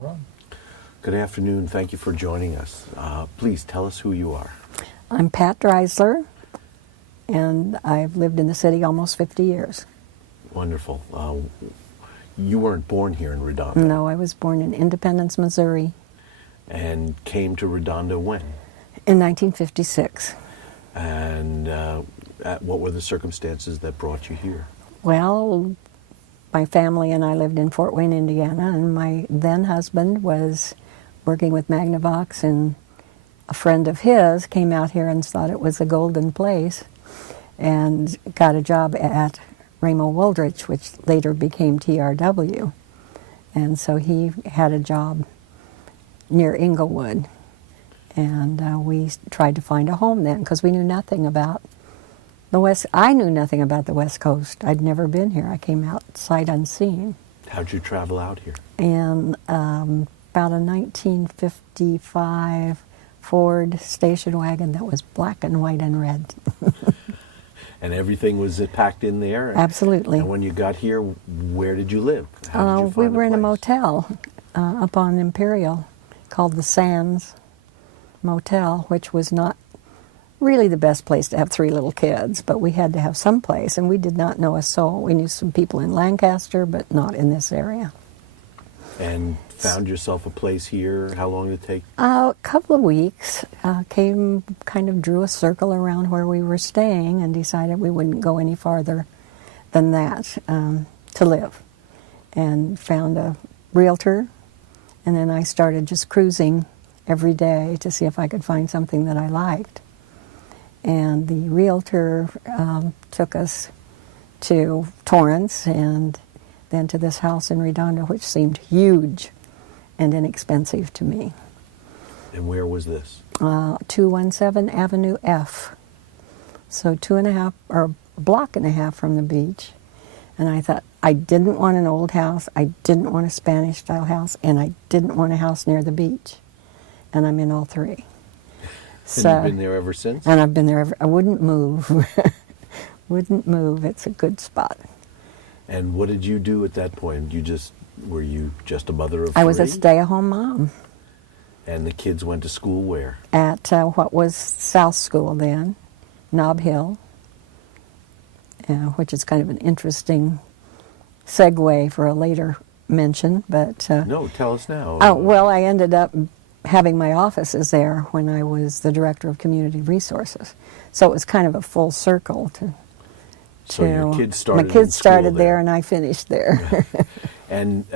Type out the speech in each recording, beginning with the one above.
We're on. Good afternoon. Thank you for joining us. Please tell us who you are. I'm Pat Dreisler, and I've lived in the city almost 50 years. Wonderful. You weren't born here in Redondo. No, I was born in Independence, Missouri. And came to Redondo when? In 1956. And what were the circumstances that brought you here? Well, my family and I lived in Fort Wayne, Indiana, and my then husband was working with Magnavox, and a friend of his came out here and thought it was a golden place and got a job at Ramo Wooldridge, which later became TRW. And so he had a job near Inglewood, and we tried to find a home then because we knew nothing about the West. I knew nothing about the West Coast. I'd never been here. I came out sight unseen. How'd you travel out here? And about a 1955 Ford station wagon that was black and white and red. And everything was packed in there? Absolutely. And when you got here, where did you live? How did you we find were in a place? motel up on Imperial called the Sands Motel, which was not really the best place to have three little kids, but we had to have some place, and we did not know a soul. We knew some people in Lancaster, but not in this area. And found yourself a place here. How long did it take? A couple of weeks. Kind of drew a circle around where we were staying and decided we wouldn't go any farther than that to live. And found a realtor, and then I started just cruising every day to see if I could find something that I liked. And the realtor took us to Torrance and then to this house in Redondo, which seemed huge and inexpensive to me. And where was this? 217 Avenue F. So 2.5 or a block and a half from the beach. And I thought, I didn't want an old house, I didn't want a Spanish-style house, and I didn't want a house near the beach. And I'm in all three. And you've been there ever since? And I've been there I wouldn't move. Wouldn't move. It's a good spot. And what did you do at that point? Were you just a mother of three? I was a stay-at-home mom. And the kids went to school where? At what was South School then, Nob Hill, which is kind of an interesting segue for a later mention. But no, tell us now. Oh, well, I ended up having my offices there when I was the director of community resources. So it was kind of a full circle So your kids started my kids started there, and I finished there. And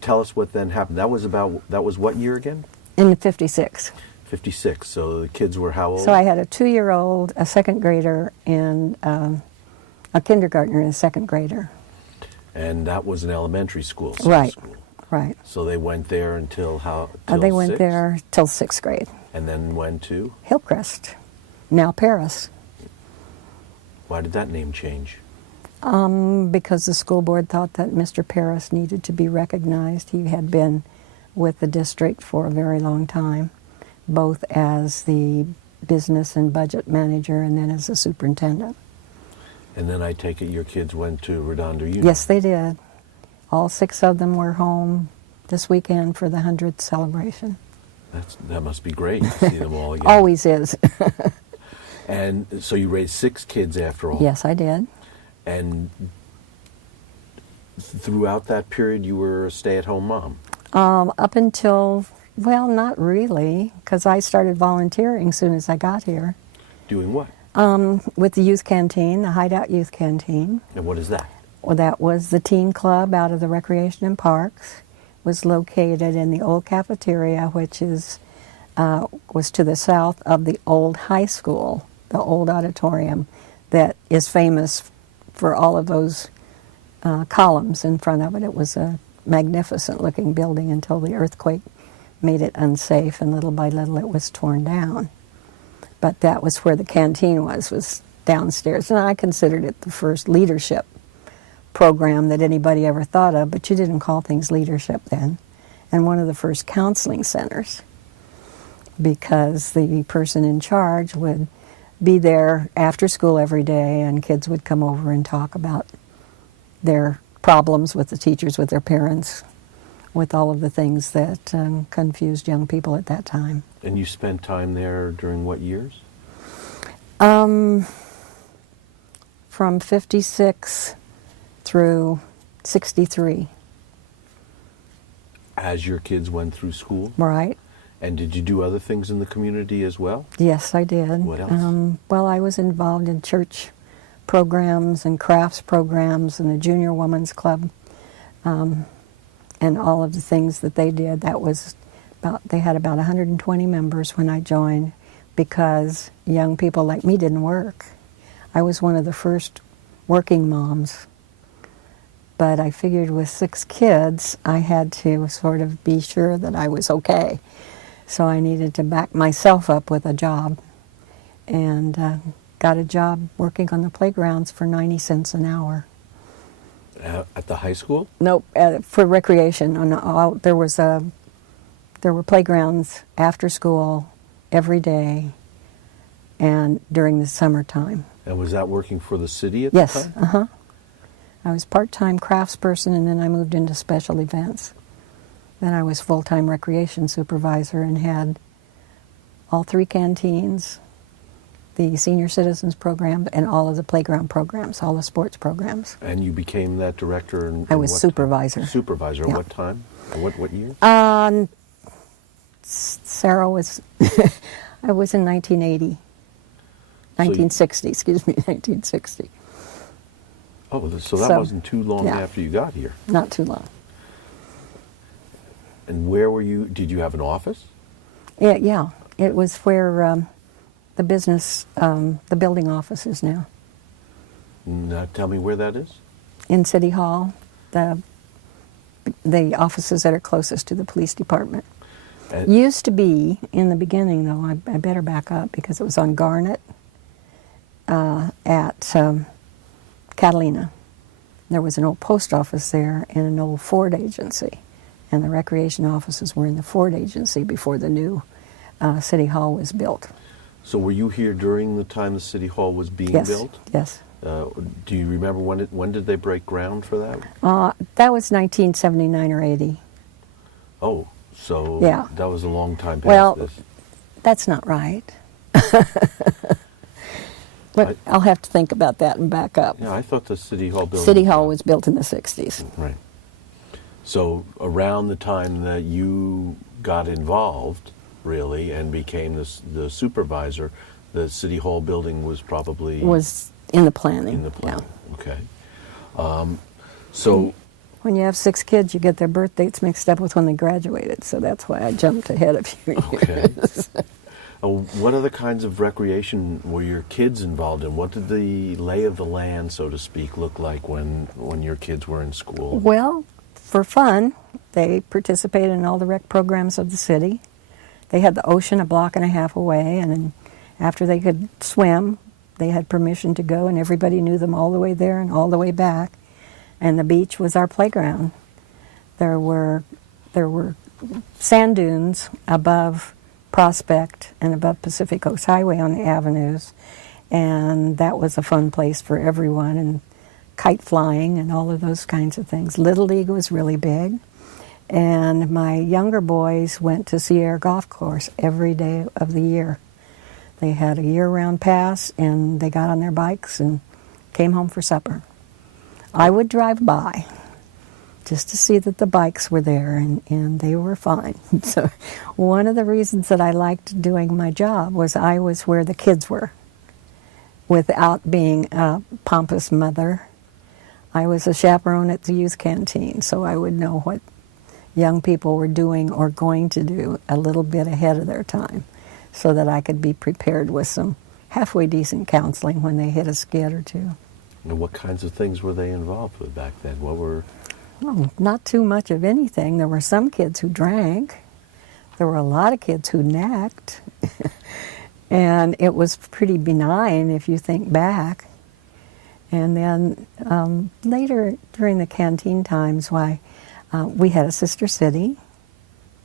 tell us what then happened. That was what year again? In 56. 56. So the kids were how old? So I had a 2-year-old, a second grader, and a kindergartner and a second grader. And that was an elementary school. Right. School. Right. So they went there until how? Till they went 6th? there till 6th grade. And then went to? Hillcrest, now Parras. Why did that name change? Because the school board thought that Mr. Parras needed to be recognized. He had been with the district for a very long time, both as the business and budget manager and then as a superintendent. And then I take it your kids went to Redondo Union? Yes, they did. All 6 of them were home this weekend for the 100th celebration. That must be great to see them all again. Always is. And so you raised 6 kids after all? Yes, I did. And throughout that period you were a stay-at-home mom? Up until, well, not really, because I started volunteering as soon as I got here. Doing what? With the youth canteen, the Hideout Youth Canteen. And what is that? Well, that was the teen club out of the Recreation and Parks. Was located in the old cafeteria, which was to the south of the old high school, the old auditorium that is famous for all of those columns in front of it. It was a magnificent looking building until the earthquake made it unsafe, and little by little it was torn down. But that was where the canteen was downstairs, and I considered it the first leadership program that anybody ever thought of, but you didn't call things leadership then, and one of the first counseling centers, because the person in charge would be there after school every day, and kids would come over and talk about their problems with the teachers, with their parents, with all of the things that confused young people at that time. And you spent time there during what years? From 56 through 63. As your kids went through school? Right. And did you do other things in the community as well? Yes, I did. What else? Well, I was involved in church programs and crafts programs and the Junior Women's Club, and all of the things that they did. That was they had about 120 members when I joined, because young people like me didn't work. I was one of the first working moms. But I figured with 6 kids, I had to sort of be sure that I was okay. So I needed to back myself up with a job, and got a job working on the playgrounds for 90 cents an hour. At the high school? Nope, for recreation. There were playgrounds after school every day and during the summertime. And was that working for the city at the Yes, time? I was part-time craftsperson, and then I moved into special events. Then I was full-time recreation supervisor and had all 3 canteens, the senior citizens program, and all of the playground programs, all the sports programs. And you became that director in I was what supervisor. time? Supervisor. Yeah. What time? What year? Sarah was, I was in 1980. 1960, excuse me, 1960. Oh, so that So, wasn't too long yeah. after you got here. Not too long. And where were you? Did you have an office? Yeah, it was where the building office is now. Tell me where that is. In City Hall, the offices that are closest to the police department. And Used to be, in the beginning though, I better back up because it was on Garnet at Catalina. There was an old post office there and an old Ford agency. And the recreation offices were in the Ford agency before the new City Hall was built. so were you here during the time the city hall was being Yes, built? yes. Do you remember when did they break ground for that? That was 1979 or 80. Oh, so Yeah. that was a long time past Well, this. That's not right. But I'll have to think about that and back up. Yeah, I thought the city hall building. City Hall was built in the 60s. Right. So around the time that you got involved, really, and became the supervisor, the city hall building was probably Was in the planning. in the plan. Yeah. Okay. So When you have 6 kids, you get their birth dates mixed up with when they graduated, so that's why I jumped ahead a few okay. years. What other kinds of recreation were your kids involved in? What did the lay of the land, so to speak, look like when your kids were in school? Well, for fun, they participated in all the rec programs of the city. They had the ocean a block and a half away, and then after they could swim, they had permission to go, and everybody knew them all the way there and all the way back. And the beach was our playground. There were sand dunes above Prospect and above Pacific Coast Highway on the avenues, and that was a fun place for everyone, and kite flying and all of those kinds of things. Little League was really big, and my younger boys went to Sierra Golf Course every day of the year. They had a year-round pass, and they got on their bikes and came home for supper. I would drive by just to see that the bikes were there, and they were fine. So one of the reasons that I liked doing my job was I was where the kids were. Without being a pompous mother, I was a chaperone at the youth canteen, so I would know what young people were doing or going to do a little bit ahead of their time, so that I could be prepared with some halfway decent counseling when they hit a skid or two. And what kinds of things were they involved with back then? What were... Well, not too much of anything. There were some kids who drank. There were a lot of kids who nacked. And it was pretty benign if you think back. And then later during the canteen times, we had a sister city.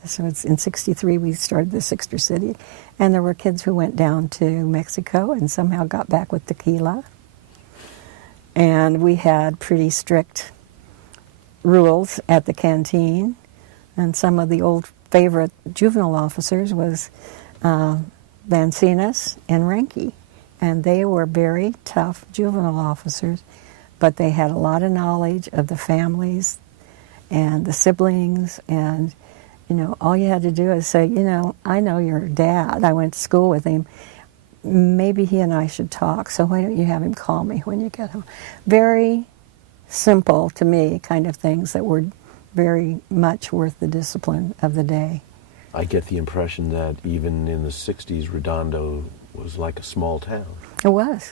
So it's in 63 we started the sister city. And there were kids who went down to Mexico and somehow got back with tequila. And we had pretty strict rules at the canteen. And some of the old favorite juvenile officers was Vancinas and Renke. And they were very tough juvenile officers, but they had a lot of knowledge of the families and the siblings. And, all you had to do is say, I know your dad. I went to school with him. Maybe he and I should talk, so why don't you have him call me when you get home? Very simple to me kind of things that were very much worth the discipline of the day. I get the impression that even in the 60s, Redondo was like a small town. It was.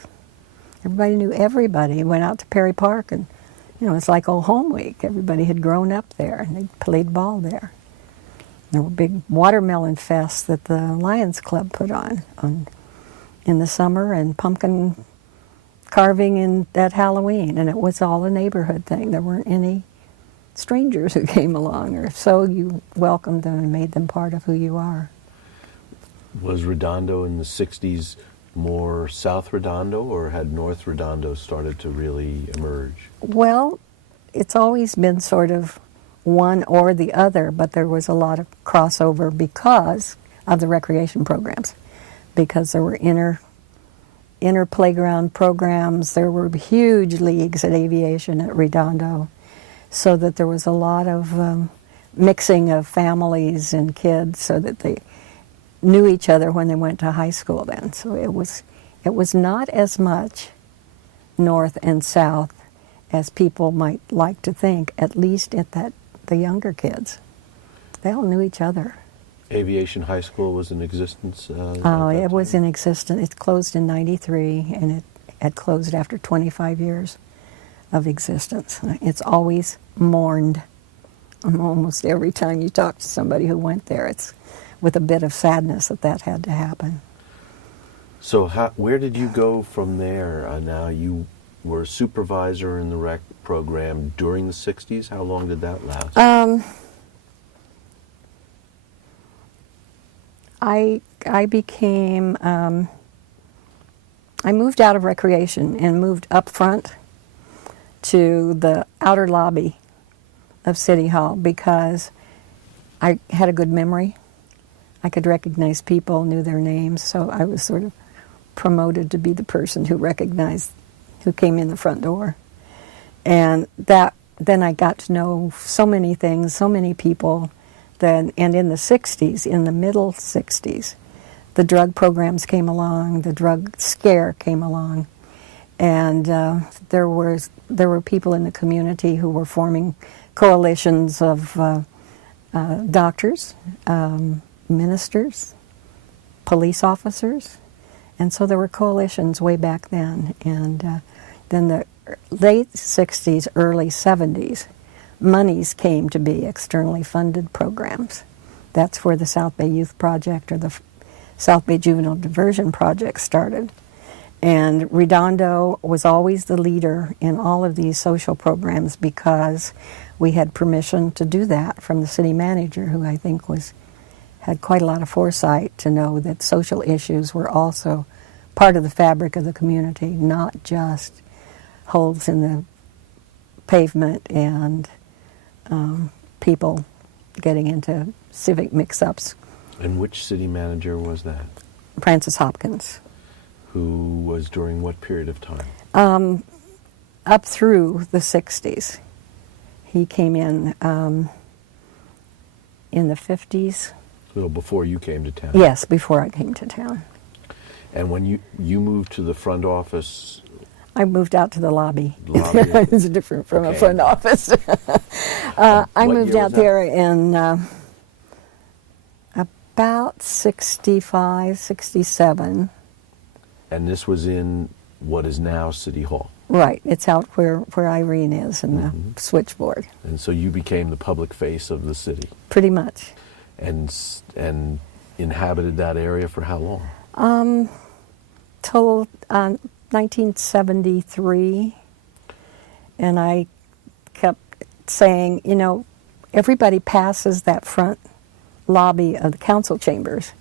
Everybody knew everybody. Went out to Perry Park, and it's like old home week. Everybody had grown up there, and they played ball there. There were big watermelon fests that the Lions Club put on in the summer, and pumpkin carving at Halloween, and it was all a neighborhood thing. There weren't any strangers who came along, or so you welcomed them and made them part of who you are. Was Redondo in the 60s more South Redondo, or had North Redondo started to really emerge? Well, it's always been sort of one or the other, but there was a lot of crossover because of the recreation programs, because there were inner playground programs. There were huge leagues at Aviation at Redondo, so that there was a lot of mixing of families and kids so that they knew each other when they went to high school then. So it was not as much north and south as people might like to think, at least at the younger kids. They all knew each other. Aviation High School was in existence? It was in existence. It closed in '93, and it had closed after 25 years of existence. It's always mourned. Almost every time you talk to somebody who went there, it's with a bit of sadness that had to happen. So where did you go from there? Now you were a supervisor in the rec program during the 60s. How long did that last? I became, I moved out of recreation and moved up front to the outer lobby of City Hall because I had a good memory. I could recognize people, knew their names, so I was sort of promoted to be the person who recognized who came in the front door. And then I got to know so many things, so many people. And in the 60s, in the middle 60s, the drug programs came along, the drug scare came along, and there were people in the community who were forming coalitions of doctors, ministers, police officers, and so there were coalitions way back then. And then the late 60s, early 70s, monies came to be externally funded programs. That's where the South Bay Youth Project or the South Bay Juvenile Diversion Project started. And Redondo was always the leader in all of these social programs because we had permission to do that from the city manager, who I think had quite a lot of foresight to know that social issues were also part of the fabric of the community, not just holes in the pavement and people getting into civic mix-ups. And which city manager was that? Francis Hopkins. Who was during what period of time? Up through the 60s. He came in the 50s. So before you came to town? Yes, before I came to town. And when you moved to the front office? I moved out to the lobby. Lobby. It's different from a front office. I moved out there in about 65, 67. And this was in what is now City Hall? Right. It's out where Irene is in the switchboard. And so you became the public face of the city? Pretty much. And inhabited that area for how long? Till 1973. And I kept saying, everybody passes that front lobby of the council chambers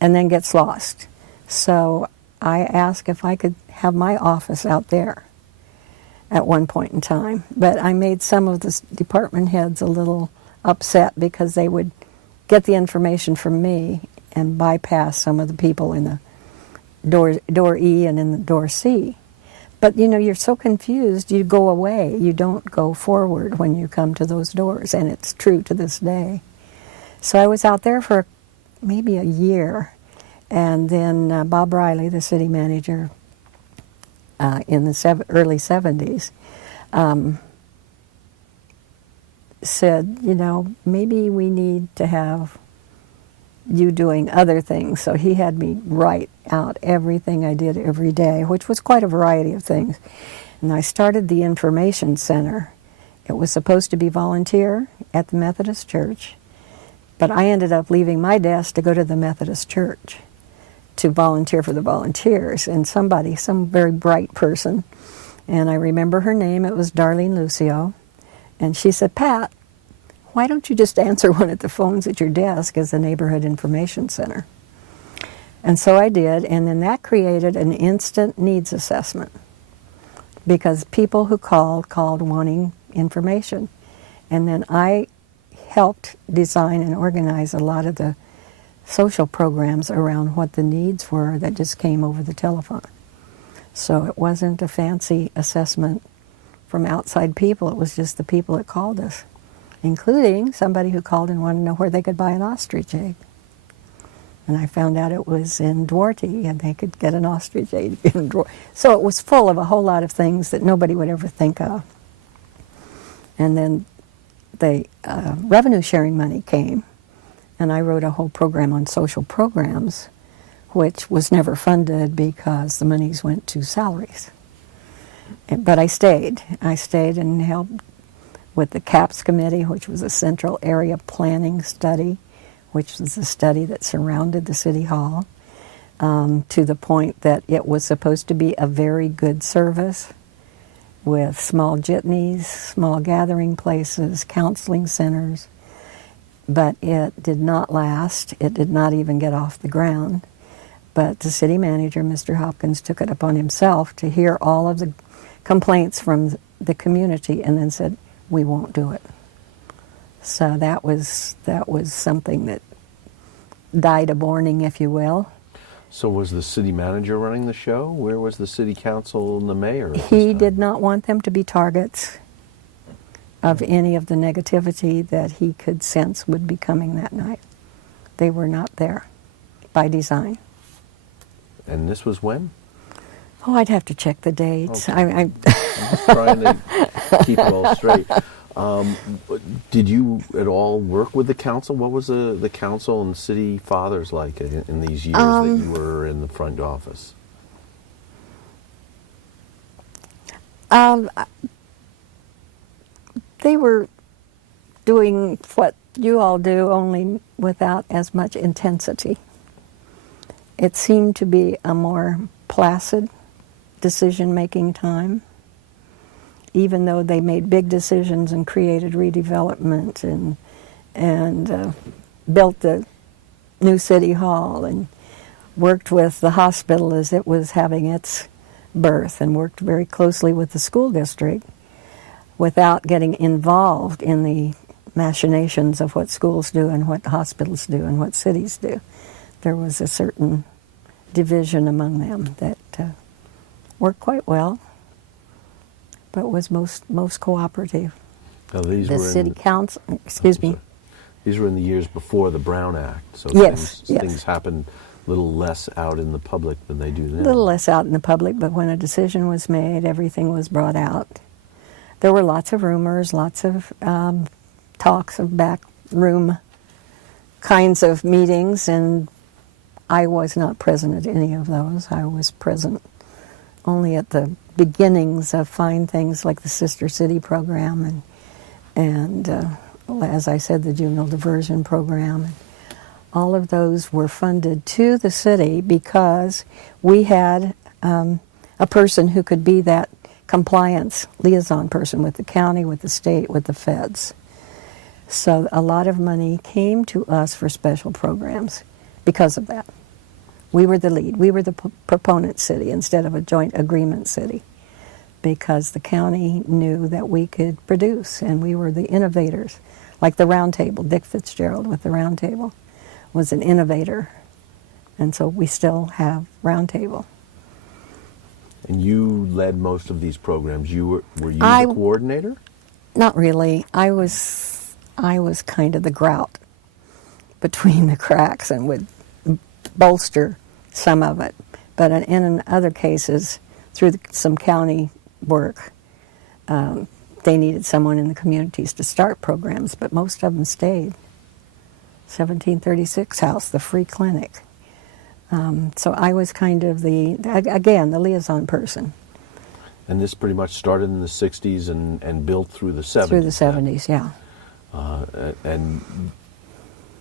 and then gets lost. So I asked if I could have my office out there at one point in time. But I made some of the department heads a little upset because they would get the information from me and bypass some of the people in the door E and in the door C. But you're so confused, you go away. You don't go forward when you come to those doors, and it's true to this day. So I was out there for maybe a year, and then Bob Riley, the city manager, in the early 70s, said, maybe we need to have you doing other things. So he had me write out everything I did every day, which was quite a variety of things. And I started the information center. It was supposed to be volunteer at the Methodist Church, but I ended up leaving my desk to go to the Methodist Church to volunteer for the volunteers. And some very bright person, and I remember her name, it was Darlene Lucio, and she said, Pat, why don't you just answer one of the phones at your desk as the Neighborhood Information Center? And so I did, and then that created an instant needs assessment because people who called wanting information. And then I helped design and organize a lot of the social programs around what the needs were that just came over the telephone. So it wasn't a fancy assessment from outside people, it was just the people that called us, including somebody who called and wanted to know where they could buy an ostrich egg. And I found out it was in Duarte, and they could get an ostrich egg in Duarte. So it was full of a whole lot of things that nobody would ever think of. And then the revenue sharing money came, and I wrote a whole program on social programs, which was never funded because the monies went to salaries. But I stayed. And helped with the CAPS committee, which was a Central Area Planning Study, which was a study that surrounded the City Hall, to the point that it was supposed to be a very good service with small jitneys, small gathering places, counseling centers, but it did not last. It did not even get off the ground. But the city manager, Mr. Hopkins, took it upon himself to hear all of the complaints from the community and then said, we won't do it. So that was something that died a morning, if you will. So was the city manager running the show? Where was the city council and the mayor? He did not want them to be targets of any of the negativity that he could sense would be coming that night. They were not there by design. And this was when? Oh, I'd have to check the dates. Okay. I'm just trying to keep it all straight. Did you at all work with the council? What was the council and city fathers like in these years that you were in the front office? They were doing what you all do, only without as much intensity. It seemed to be a more placid decision-making time, even though they made big decisions and created redevelopment and built the new city hall and worked with the hospital as it was having its birth and worked very closely with the school district without getting involved in the machinations of what schools do and what hospitals do and what cities do. There was a certain division among them that worked quite well, but was most cooperative. Now, these The were city council, excuse me. These were in the years before the Brown Act, so Yes, things happened a little less out in the public than they do now. A little less out in the public, but when a decision was made, everything was brought out. There were lots of rumors, lots of talks of backroom kinds of meetings, and I was not present at any of those. I was present only at the beginnings of fine things like the Sister City program and as I said, the juvenile diversion program. All of those were funded to the city because we had a person who could be that compliance liaison person with the county, with the state, with the feds. So a lot of money came to us for special programs because of that. We were the lead. We were the proponent city instead of a joint agreement city because the county knew that we could produce and we were the innovators. like the Round Table. Dick Fitzgerald with the Round Table was an innovator, and so we still have Round Table. And you led most of these programs. Were you the coordinator? Not really. I was kind of the grout between the cracks and would bolster some of it. But in other cases, through some county work, they needed someone in the communities to start programs, but most of them stayed. 1736 House, the free clinic. So I was kind of the liaison person. And this pretty much started in the 60s and built through the 70s. Through the 70s, yeah. And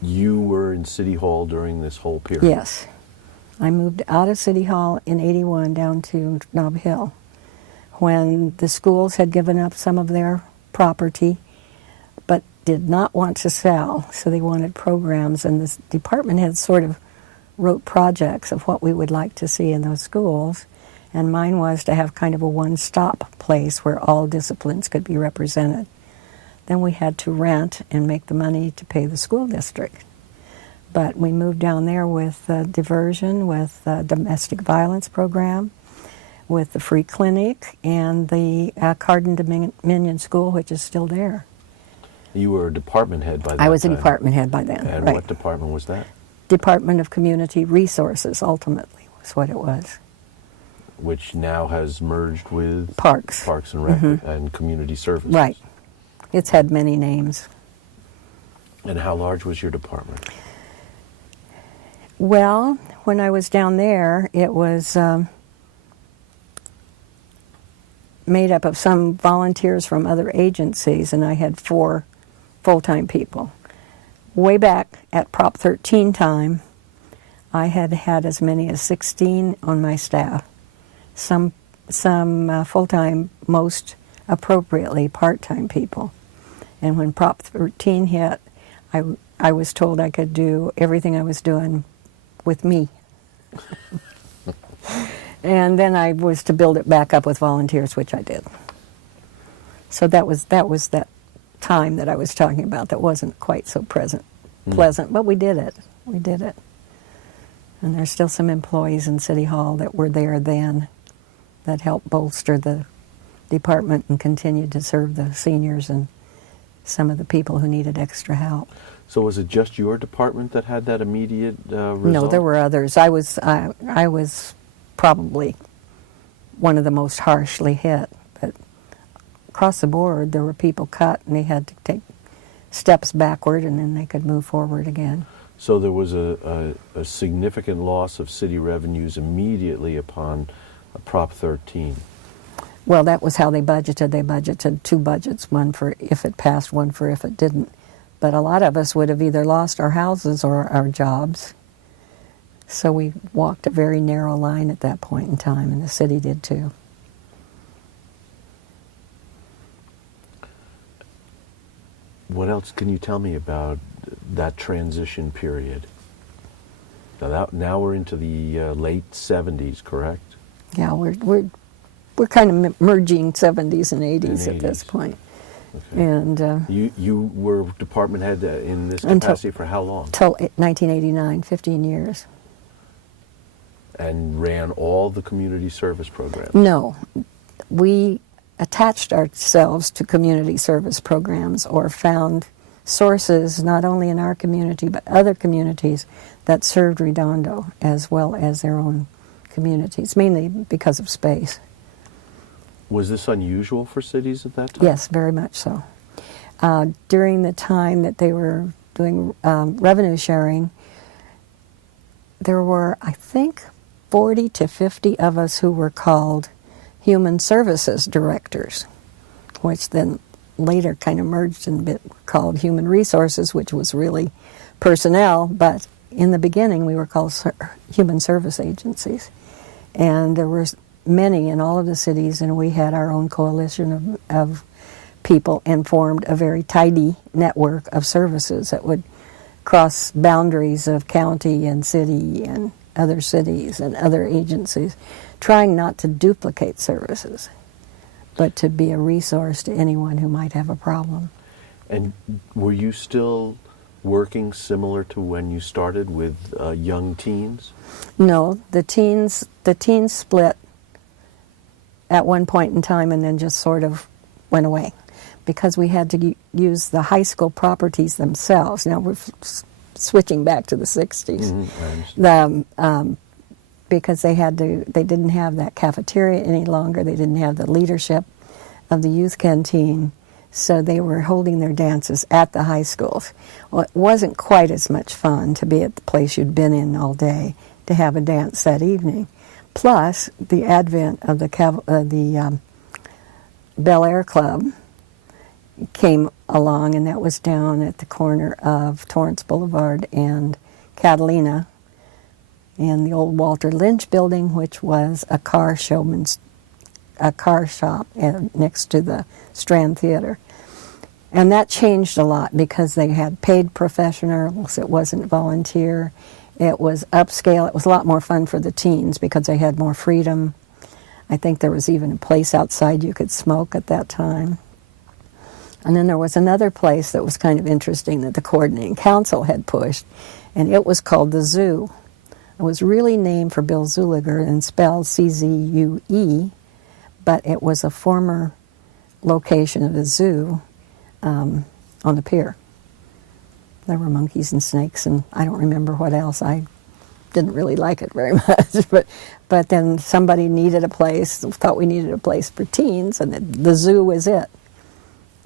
you were in City Hall during this whole period? Yes. I moved out of City Hall in 81 down to Nob Hill when the schools had given up some of their property but did not want to sell, so they wanted programs, and the department had sort of wrote projects of what we would like to see in those schools, and mine was to have kind of a one-stop place where all disciplines could be represented. Then we had to rent and make the money to pay the school district. But we moved down there with diversion, with the domestic violence program, with the free clinic, and the Cardin Dominion School, which is still there. You were a department head by that time? I was a department head by then. And right. What department was that? Department of Community Resources, ultimately, was what it was. Which now has merged with Parks. Parks and Rec and Community Services. Right. It's had many names. And how large was your department? Well, when I was down there, it was made up of some volunteers from other agencies, and I had 4 full-time people. Way back at Prop 13 time, I had had as many as 16 on my staff. Some full-time, most appropriately part-time people. And when Prop 13 hit, I was told I could do everything I was doing with me. And then I was to build it back up with volunteers, which I did. So that was that time that I was talking about that wasn't quite so pleasant, but we did it. We did it. And there's still some employees in City Hall that were there then that helped bolster the department and continued to serve the seniors and some of the people who needed extra help. So was it just your department that had that immediate result? No, there were others. I was probably one of the most harshly hit, but across the board there were people cut and they had to take steps backward and then they could move forward again. So there was a significant loss of city revenues immediately upon Prop 13. Well, that was how they budgeted. They budgeted 2 budgets, one for if it passed, one for if it didn't. But a lot of us would have either lost our houses or our jobs. So we walked a very narrow line at that point in time, and the city did too. What else can you tell me about that transition period? Now we're into the late 70s, correct? Yeah, we're kind of merging 70s and 80s at this point. Okay. And you were department head in this capacity for how long? Until 1989, 15 years. And ran all the community service programs? No. We attached ourselves to community service programs or found sources not only in our community but other communities that served Redondo as well as their own communities, mainly because of space. Was this unusual for cities at that time? Yes, very much so. During the time that they were doing revenue sharing, there were, I think, 40 to 50 of us who were called human services directors, which then later kind of merged and were called human resources, which was really personnel, but in the beginning we were called human service agencies. And there were many in all of the cities, and we had our own coalition of people and formed a very tidy network of services that would cross boundaries of county and city and other cities and other agencies, trying not to duplicate services, but to be a resource to anyone who might have a problem. And were you still working similar to when you started with young teens? No, the teens split at one point in time and then just sort of went away because we had to use the high school properties themselves. Now we're switching back to the 60s. Because they didn't have that cafeteria any longer. They didn't have the leadership of the youth canteen. So they were holding their dances at the high schools. Well, it wasn't quite as much fun to be at the place you'd been in all day to have a dance that evening. Plus, the advent of the Bel Air Club came along, and that was down at the corner of Torrance Boulevard and Catalina in the old Walter Lynch building, which was a car shop next to the Strand Theater. And that changed a lot because they had paid professionals. It wasn't volunteer. It was upscale. It was a lot more fun for the teens because they had more freedom. I think there was even a place outside you could smoke at that time. And then there was another place that was kind of interesting that the coordinating council had pushed, and it was called the Zoo. It was really named for Bill Zuliger and spelled C-Z-U-E, but it was a former location of a zoo on the pier. There were monkeys and snakes, and I don't remember what else. I didn't really like it very much, but then somebody needed a place, thought we needed a place for teens, and the zoo was it.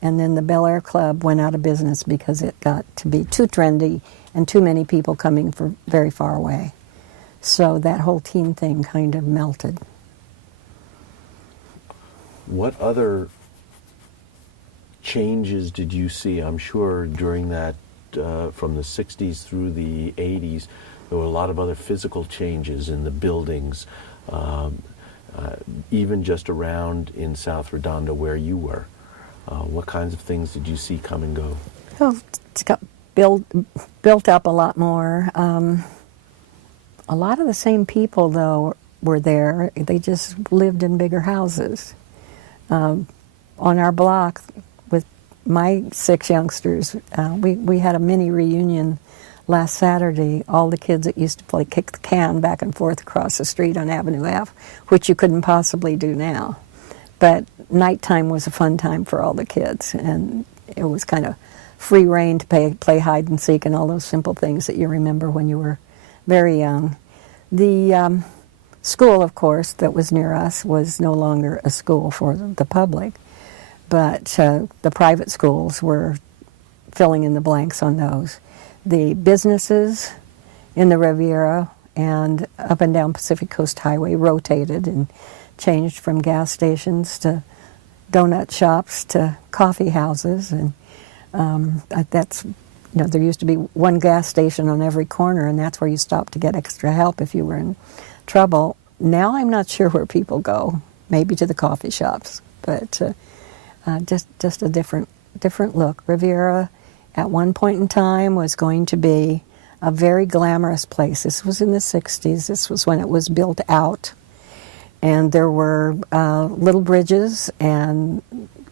And then the Bel Air Club went out of business because it got to be too trendy and too many people coming from very far away. So that whole teen thing kind of melted. What other changes did you see? I'm sure during that, from the 60s through the 80s, there were a lot of other physical changes in the buildings, even just around in South Redondo where you were. What kinds of things did you see come and go? Well, it's got built up a lot more. A lot of the same people, though, were there. They just lived in bigger houses. On our block, with my 6 youngsters, we had a mini reunion last Saturday. All the kids that used to play kick the can back and forth across the street on Avenue F, which you couldn't possibly do now. But nighttime was a fun time for all the kids, and it was kind of free reign to play hide and seek and all those simple things that you remember when you were very young. The school, of course, that was near us was no longer a school for the public, but the private schools were filling in the blanks on those. The businesses in the Riviera and up and down Pacific Coast Highway rotated and changed from gas stations to donut shops to coffee houses, and that's, there used to be one gas station on every corner, and that's where you stopped to get extra help if you were in trouble. Now I'm not sure where people go, maybe to the coffee shops, but just a different look. Riviera at one point in time was going to be a very glamorous place. This was in the 60s. This was when it was built out. And there were little bridges and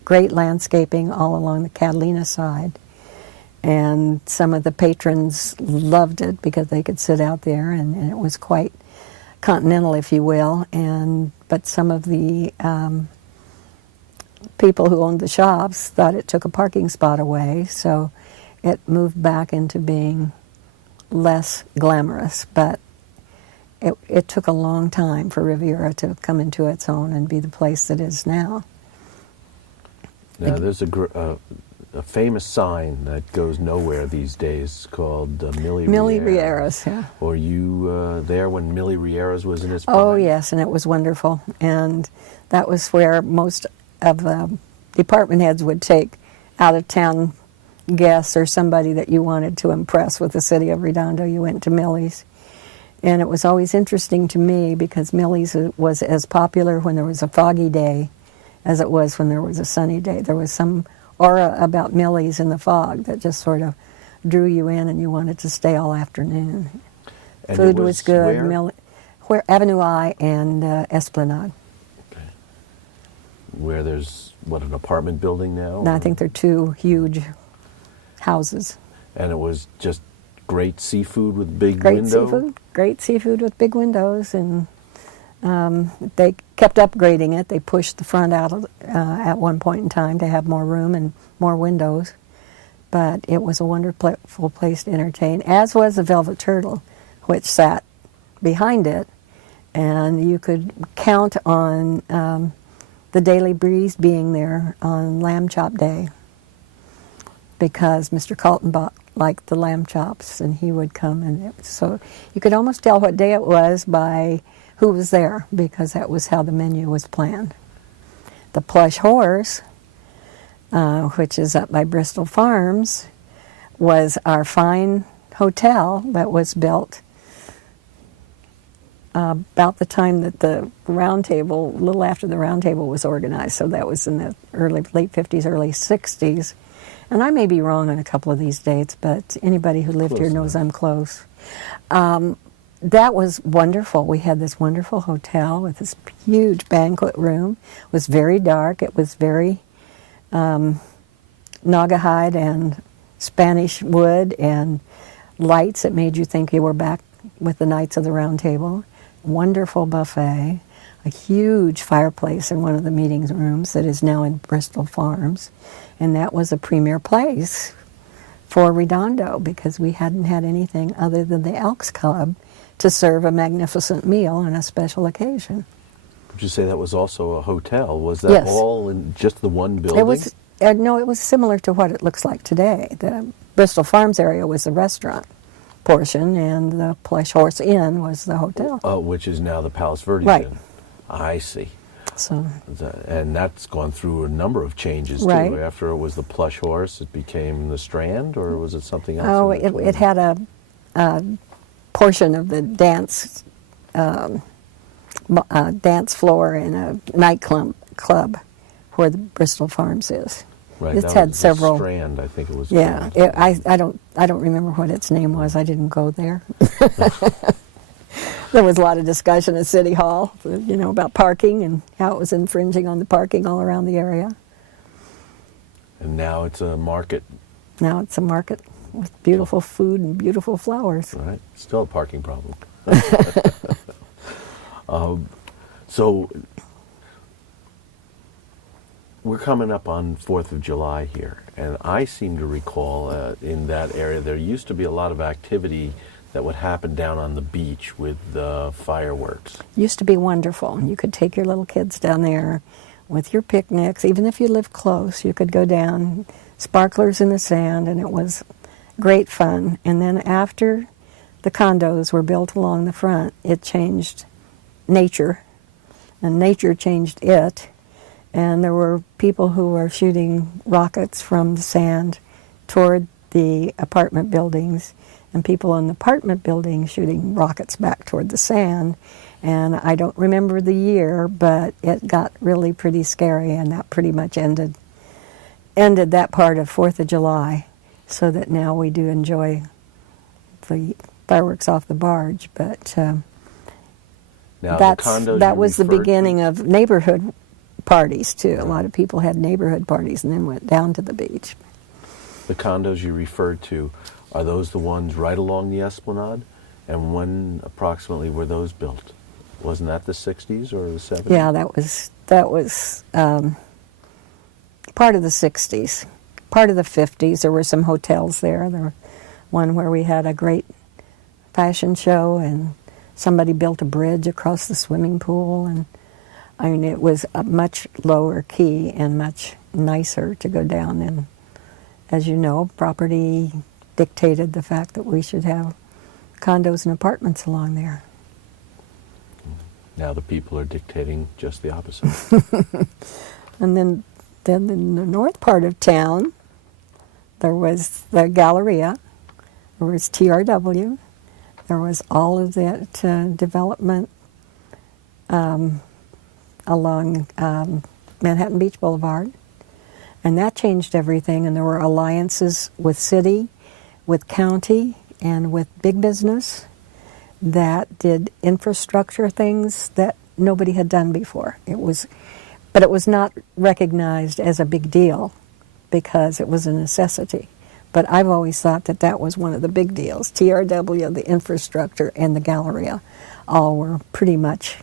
great landscaping all along the Catalina side. And some of the patrons loved it because they could sit out there, and it was quite continental, if you will. But some of the people who owned the shops thought it took a parking spot away, so it moved back into being less glamorous. But it took a long time for Riviera to come into its own and be the place that it is now. Now, there's a famous sign that goes nowhere these days called Millie Riera's, yeah. Were you there when Millie Riera's was in its prime? Oh, yes, and it was wonderful. And that was where most of the department heads would take out-of-town guests or somebody that you wanted to impress with the city of Redondo. You went to Millie's. And it was always interesting to me because Millie's was as popular when there was a foggy day as it was when there was a sunny day. There was some aura about Millie's in the fog that just sort of drew you in, and you wanted to stay all afternoon. And Food was good. Where? Avenue I and Esplanade. Okay. Where there's, an apartment building now? No, I think they're two huge houses. And it was just great seafood with big Great window? great seafood with big windows, and they kept upgrading it. They pushed the front out at one point in time to have more room and more windows. But it was a wonderful place to entertain, as was the Velvet Turtle, which sat behind it. And you could count on the Daily Breeze being there on Lamb Chop Day, because Mr. Kaltenbach liked the lamb chops, and he would come. And so you could almost tell what day it was by who was there, because that was how the menu was planned. The Plush Horse, which is up by Bristol Farms, was our fine hotel that was built about the time that the Round Table, a little after the Round Table was organized. So that was in the late 50s, early 60s. And I may be wrong on a couple of these dates, but anybody who lived here knows I'm close. That was wonderful. We had this wonderful hotel with this huge banquet room. It was very dark. It was very Naugahyde and Spanish wood and lights that made you think you were back with the Knights of the Round Table. Wonderful buffet. A huge fireplace in one of the meeting rooms that is now in Bristol Farms. And that was a premier place for Redondo, because we hadn't had anything other than the Elks Club to serve a magnificent meal on a special occasion. Would you say that was also a hotel? Was that all in just the one building? It was, no, it was similar to what it looks like today. The Bristol Farms area was the restaurant portion, and the Plush Horse Inn was the hotel. Which is now the Palos Verdes Right. Inn. I see. So, And that's gone through a number of changes, Right. too. After it was the Plush Horse, it became the Strand, or was it something else? oh, it had a portion of the dance floor and a nightclub where the Bristol Farms is. Right, It's that had was several. The Strand, I think it was. Yeah, called. I don't remember what its name was. I didn't go there. There was a lot of discussion at City Hall, about parking and how it was infringing on the parking all around the area. And now it's a market. Now it's a market with beautiful food and beautiful flowers. Right, still a parking problem. So we're coming up on 4th of July here, and I seem to recall in that area there used to be a lot of activity that would happen down on the beach with fireworks. Used to be wonderful. You could take your little kids down there with your picnics. Even if you lived close, you could go down, sparklers in the sand, and it was great fun. And then after the condos were built along the front, it changed nature, and nature changed it. And there were people who were shooting rockets from the sand toward the apartment buildings, and people in the apartment buildings shooting rockets back toward the sand. And I don't remember the year, but it got really pretty scary, and that pretty much ended that part of 4th of July, so that now we do enjoy the fireworks off the barge. But now, that was the beginning of neighborhood parties, too. A lot of people had neighborhood parties and then went down to the beach. The condos you referred to, are those the ones right along the Esplanade? And when approximately were those built? Wasn't that the 60s or the 70s? Yeah, that was part of the 60s. Part of the 50s, there were some hotels there. There was one where we had a great fashion show, and somebody built a bridge across the swimming pool. And I mean, it was a much lower key and much nicer to go down. And as you know, property dictated the fact that we should have condos and apartments along there. Now the people are dictating just the opposite. And then in the north part of town, there was the Galleria, there was TRW, there was all of that development along Manhattan Beach Boulevard. And that changed everything, and there were alliances with city, with county, and with big business that did infrastructure things that nobody had done before. But it was not recognized as a big deal because it was a necessity. But I've always thought that that was one of the big deals. TRW, the infrastructure, and the Galleria all were pretty much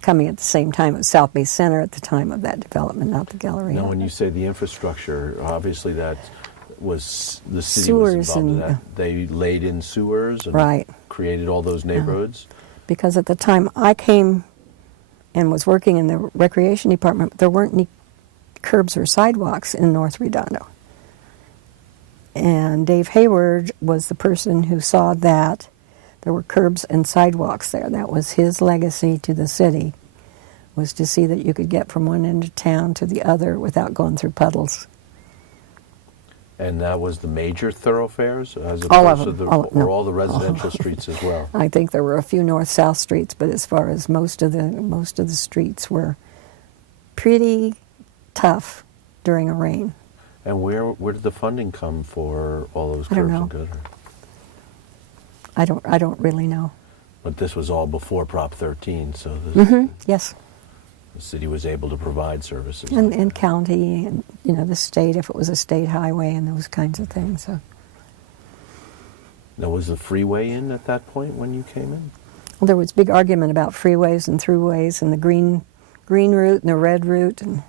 coming at the same time. It was South Bay Center at the time of that development, not the Galleria. Now, when you say the infrastructure, obviously that was the city Sewers was involved in and, that. They laid in sewers and right. created all those neighborhoods. Because at the time I came and was working in the recreation department, there weren't any curbs or sidewalks in North Redondo. And Dave Hayward was the person who saw that there were curbs and sidewalks there. That was his legacy to the city, was to see that you could get from one end of town to the other without going through puddles. And that was the major thoroughfares, as All of opposed to them. all the residential streets as well. I think there were a few north-south streets, but as far as most of the streets were pretty tough during a rain. And where did the funding come for all those I don't curbs know. and gutters? I don't really know. But this was all before Prop 13, so the Yes. city was able to provide services. And county and the state, if it was a state highway and those kinds of things. So. Now, was the freeway in at that point when you came in? Well, there was big argument about freeways and throughways and the green route and the red route and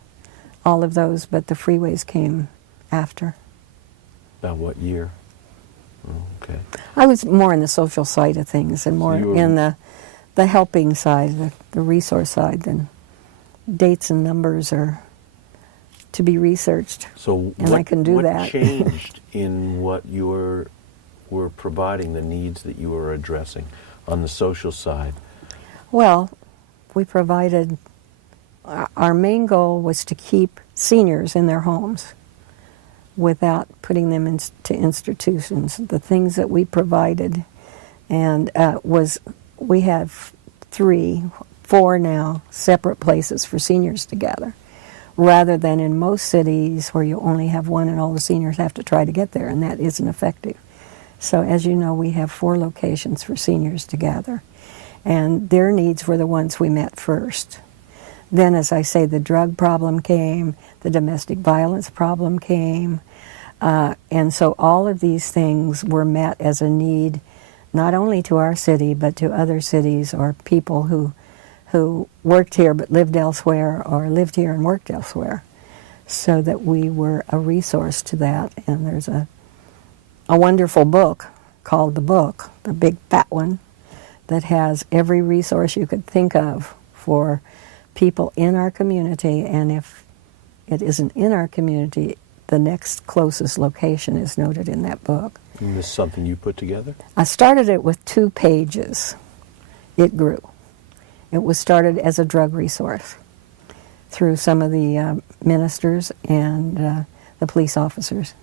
all of those, but the freeways came after. About what year? Oh, okay. I was more in the social side of things and more in the helping side, the resource side, than dates and numbers are to be researched. So and I can do what that. changed in what you were providing, the needs that you were addressing on the social side? Well, we provided, our main goal was to keep seniors in their homes without putting them into institutions. The things that we provided and we have 4 now separate places for seniors to gather, rather than in most cities where you only have one and all the seniors have to try to get there, and that isn't effective. So as you know, we have 4 locations for seniors to gather, and their needs were the ones we met first. Then, as I say, the drug problem came, the domestic violence problem came, and so all of these things were met as a need, not only to our city, but to other cities or people who worked here but lived elsewhere or lived here and worked elsewhere, so that we were a resource to that. And there's a wonderful book called The Book, the big fat one, that has every resource you could think of for people in our community, and if it isn't in our community, the next closest location is noted in that book. And this is something you put together? I started it with 2 pages. It grew. It was started as a drug resource through some of the ministers and the police officers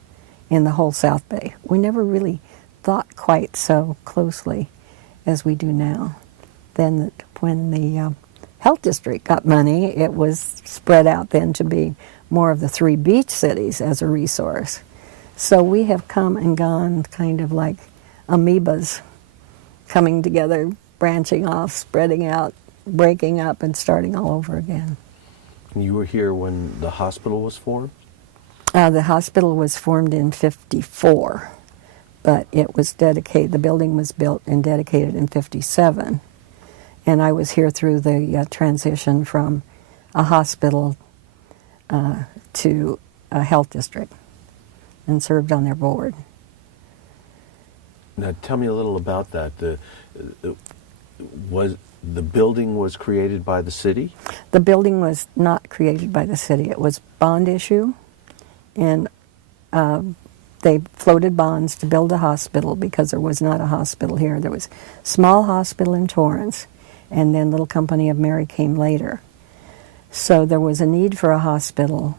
in the whole South Bay. We never really thought quite so closely as we do now. Then when the health district got money, it was spread out then to be more of the 3 beach cities as a resource. So we have come and gone kind of like amoebas, coming together, branching off, spreading out, breaking up, and starting all over again. You were here when the hospital was formed? The hospital was formed in '54, but it was dedicated, the building was built and dedicated in '57. And I was here through the transition from a hospital to a health district and served on their board. Now, tell me a little about that. The building was created by the city? The building was not created by the city. It was bond issue, and they floated bonds to build a hospital because there was not a hospital here. There was a small hospital in Torrance, and then Little Company of Mary came later. So there was a need for a hospital,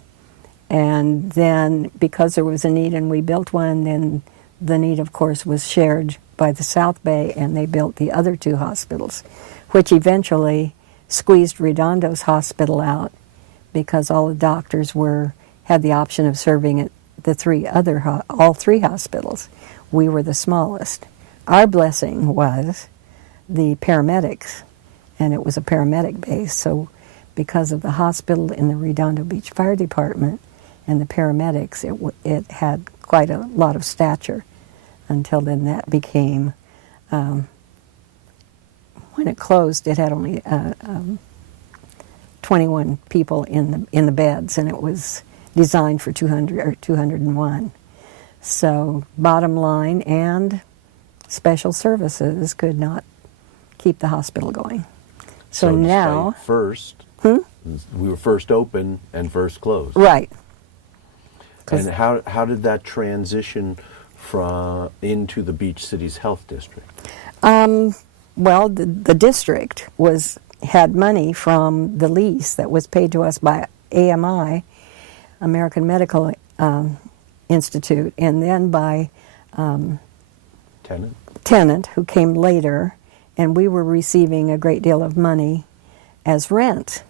and then because there was a need and we built one, then the need, of course, was shared by the South Bay, and they built the other 2 hospitals, which eventually squeezed Redondo's hospital out because all the doctors had the option of serving at all 3 hospitals. We were the smallest. Our blessing was the paramedics, and it was a paramedic base, so because of the hospital and the Redondo Beach Fire Department and the paramedics, it had quite a lot of stature. Until then, that became, when it closed, it had only 21 people in the beds, and it was designed for 200 or 201. So bottom line, and special services could not keep the hospital going. So now, first, we were first open and first closed. right. And how did that transition into the Beach City's health district? Well, the district had money from the lease that was paid to us by AMI, American Medical Institute, and then by Tenant, who came later, and we were receiving a great deal of money as rent.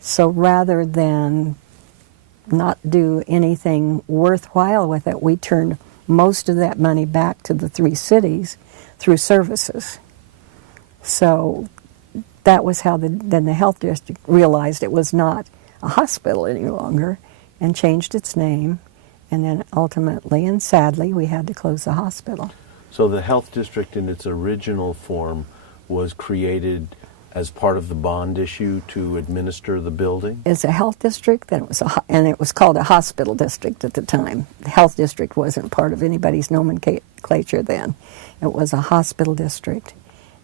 So rather than not do anything worthwhile with it, we turned most of that money back to the three cities through services. So that was how then the health district realized it was not a hospital any longer and changed its name, and then ultimately and sadly we had to close the hospital. So the health district in its original form was created as part of the bond issue to administer the building? It's a health district, then and it was called a hospital district at the time. The health district wasn't part of anybody's nomenclature then. It was a hospital district.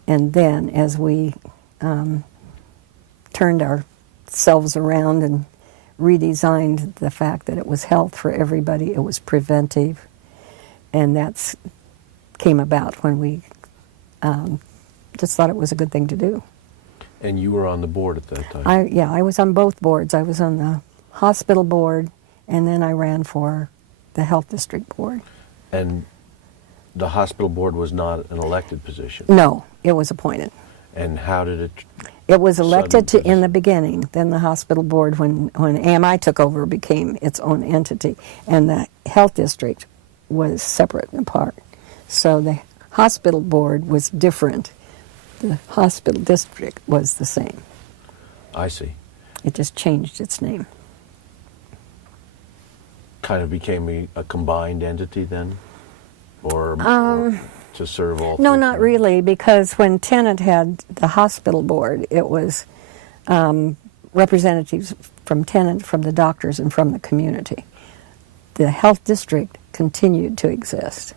And then as we turned ourselves around and redesigned the fact that it was health for everybody, it was preventive, and that's came about when we just thought it was a good thing to do. And you were on the board at that time? I was on both boards. I was on the hospital board, and then I ran for the health district board. And the hospital board was not an elected position? No, it was appointed. And how did it? It was elected in the beginning. Then the hospital board, when AMI took over, became its own entity, and the health district was separate and apart. So the hospital board was different. The hospital district was the same. I see. It just changed its name. Kind of became a combined entity then? Or to serve all? No, not really, because when Tenant had the hospital board, it was representatives from Tenant, from the doctors, and from the community. The health district continued to exist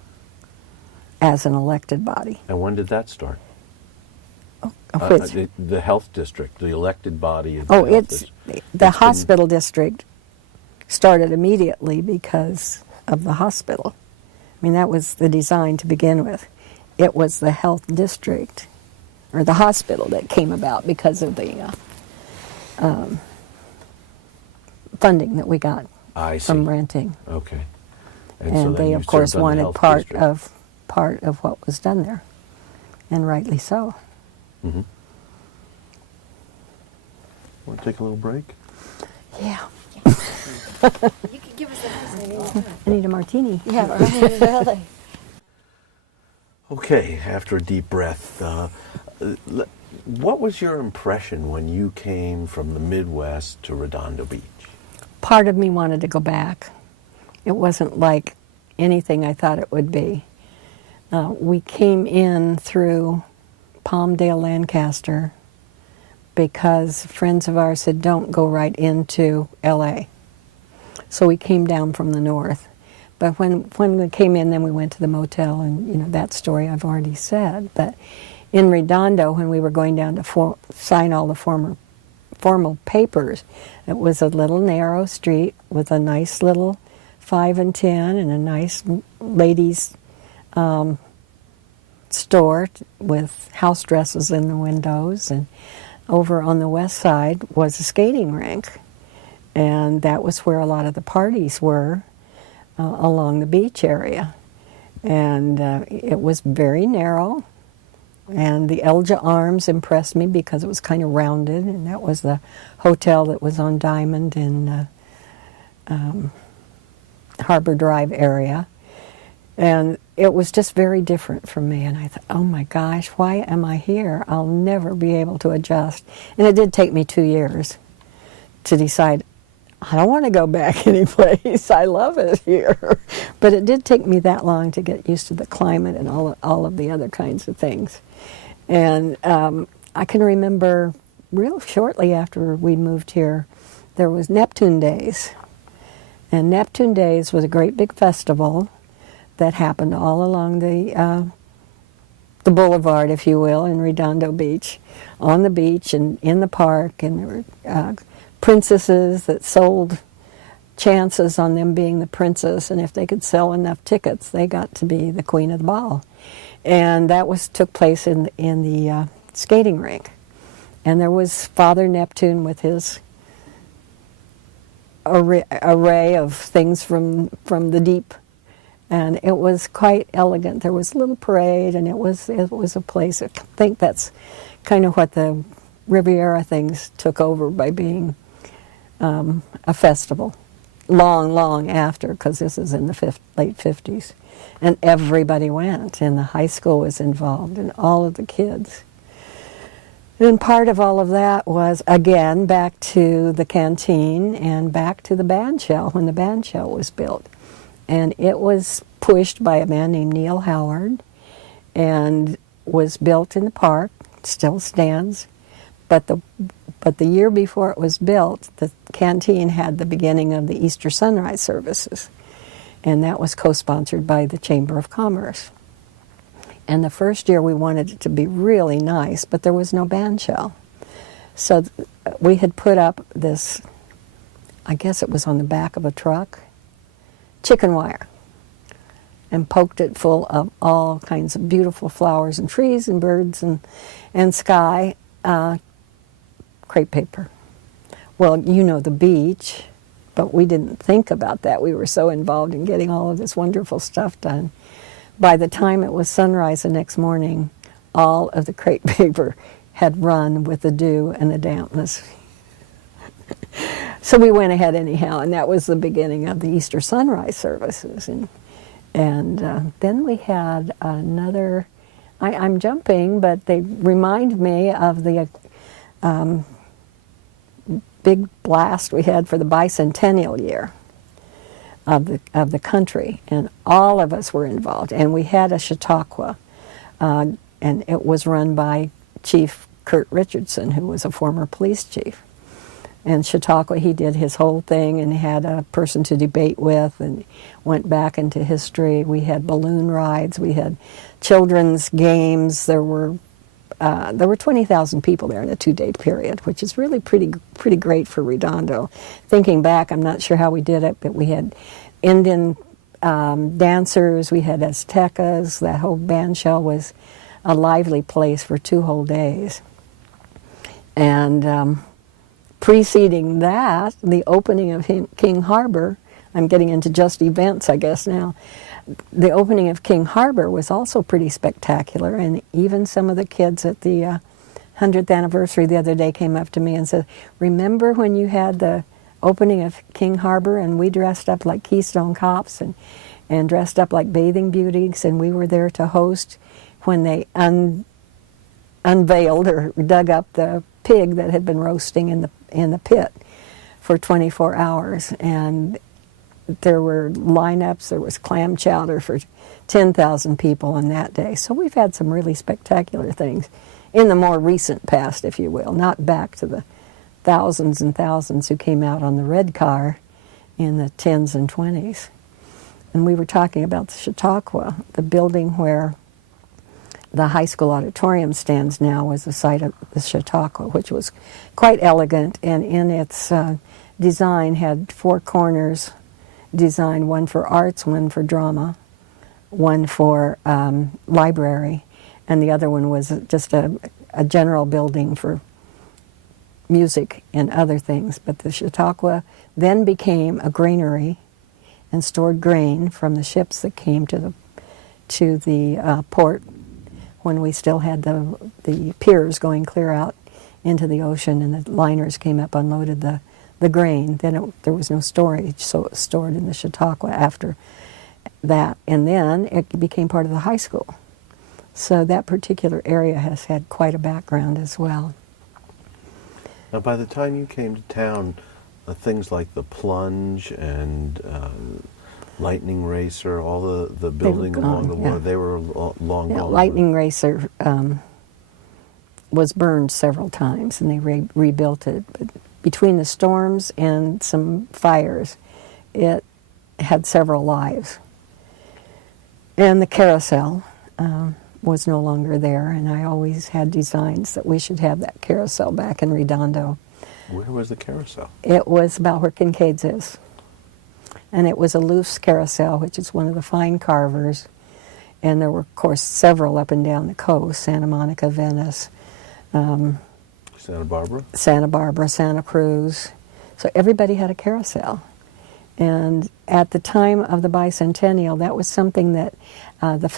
as an elected body. And when did that start? The health district, the elected body. Of the hospital district started immediately because of the hospital. I mean, that was the design to begin with. It was the health district, or the hospital, that came about because of the funding that we got from renting. Okay. And so they, of course, wanted part of what was done there, and rightly so. Mm-hmm. Want to take a little break? Yeah. You can give us a I need a martini. Yeah, right. Really. Okay, after a deep breath, what was your impression when you came from the Midwest to Redondo Beach? Part of me wanted to go back. It wasn't like anything I thought it would be. We came in through Palmdale, Lancaster, because friends of ours said, don't go right into L.A. So we came down from the north. But when we came in, then we went to the motel, and that story I've already said. But in Redondo, when we were going down to sign all the formal papers, it was a little narrow street with a nice little 5 and 10 and a nice ladies' store with house dresses in the windows, and over on the west side was a skating rink, and that was where a lot of the parties were along the beach area. And it was very narrow, and the Elja Arms impressed me because it was kind of rounded, and that was the hotel that was on Diamond in Harbor Drive area. And it was just very different from me, and I thought, oh my gosh, why am I here? I'll never be able to adjust. And it did take me 2 years to decide I don't want to go back anyplace. I love it here. But it did take me that long to get used to the climate and all of the other kinds of things. And I can remember real shortly after we moved here, there was Neptune Days. And Neptune Days was a great big festival that happened all along the boulevard, if you will, in Redondo Beach, on the beach and in the park. And there were princesses that sold chances on them being the princess, and if they could sell enough tickets, they got to be the queen of the ball. And that took place in the skating rink. And there was Father Neptune with his array of things from the deep, and it was quite elegant. There was a little parade, and it was a place. I think that's kind of what the Riviera things took over by being a festival. Long after, because this is in the late 50s, and everybody went, and the high school was involved, and all of the kids. And part of all of that was, again, back to the canteen and back to the band shell, when the band shell was built. And it was pushed by a man named Neil Howard and was built in the park, still stands. But the year before it was built, the canteen had the beginning of the Easter sunrise services. And that was co-sponsored by the Chamber of Commerce. And the first year we wanted it to be really nice, but there was no band shell. So we had put up this, I guess it was on the back of a truck, chicken wire, and poked it full of all kinds of beautiful flowers and trees and birds and sky, crepe paper. Well, you know the beach, but we didn't think about that. We were so involved in getting all of this wonderful stuff done. By the time it was sunrise the next morning, all of the crepe paper had run with the dew and the dampness. So we went ahead anyhow, and that was the beginning of the Easter sunrise services. And then we had another, I'm jumping, but they remind me of the big blast we had for the bicentennial year of the country, and all of us were involved. And we had a Chautauqua, and it was run by Chief Kurt Richardson, who was a former police chief. And Chautauqua, he did his whole thing and had a person to debate with and went back into history. We had balloon rides, we had children's games. There were 20,000 people there in a 2-day period, which is really pretty great for Redondo. Thinking back, I'm not sure how we did it, but we had Indian dancers, we had Aztecas. That whole band shell was a lively place for 2 whole days. And preceding that, the opening of King Harbor, I'm getting into just events, I guess, now. The opening of King Harbor was also pretty spectacular, and even some of the kids at the 100th anniversary the other day came up to me and said, remember when you had the opening of King Harbor and we dressed up like Keystone Cops and dressed up like bathing beauties, and we were there to host when they unveiled or dug up the pig that had been roasting in the pit for 24 hours. And there were lineups, there was clam chowder for 10,000 people on that day. So we've had some really spectacular things in the more recent past, if you will, not back to the thousands and thousands who came out on the red car in the 10s and 20s. And we were talking about the Chautauqua, the building where the high school auditorium stands now was the site of the Chautauqua, which was quite elegant, and in its design had 4 corners designed, one for arts, one for drama, one for library, and the other one was just a general building for music and other things. But the Chautauqua then became a granary and stored grain from the ships that came to the port when we still had the piers going clear out into the ocean, and the liners came up, unloaded the grain. Then there was no storage, so it was stored in the Chautauqua after that. And then it became part of the high school. So that particular area has had quite a background as well. Now, by the time you came to town, things like the plunge and lightning racer, all the building along the water, they were long gone. Lightning racer was burned several times, and they rebuilt it. But between the storms and some fires, it had several lives. And the carousel was no longer there, and I always had designs that we should have that carousel back in Redondo. Where was the carousel? It was about where Kincaid's is. And it was a loose carousel, which is one of the fine carvers. And there were, of course, several up and down the coast, Santa Monica, Venice, Santa Barbara? Santa Barbara, Santa Cruz. So everybody had a carousel. And at the time of the bicentennial, that was something that the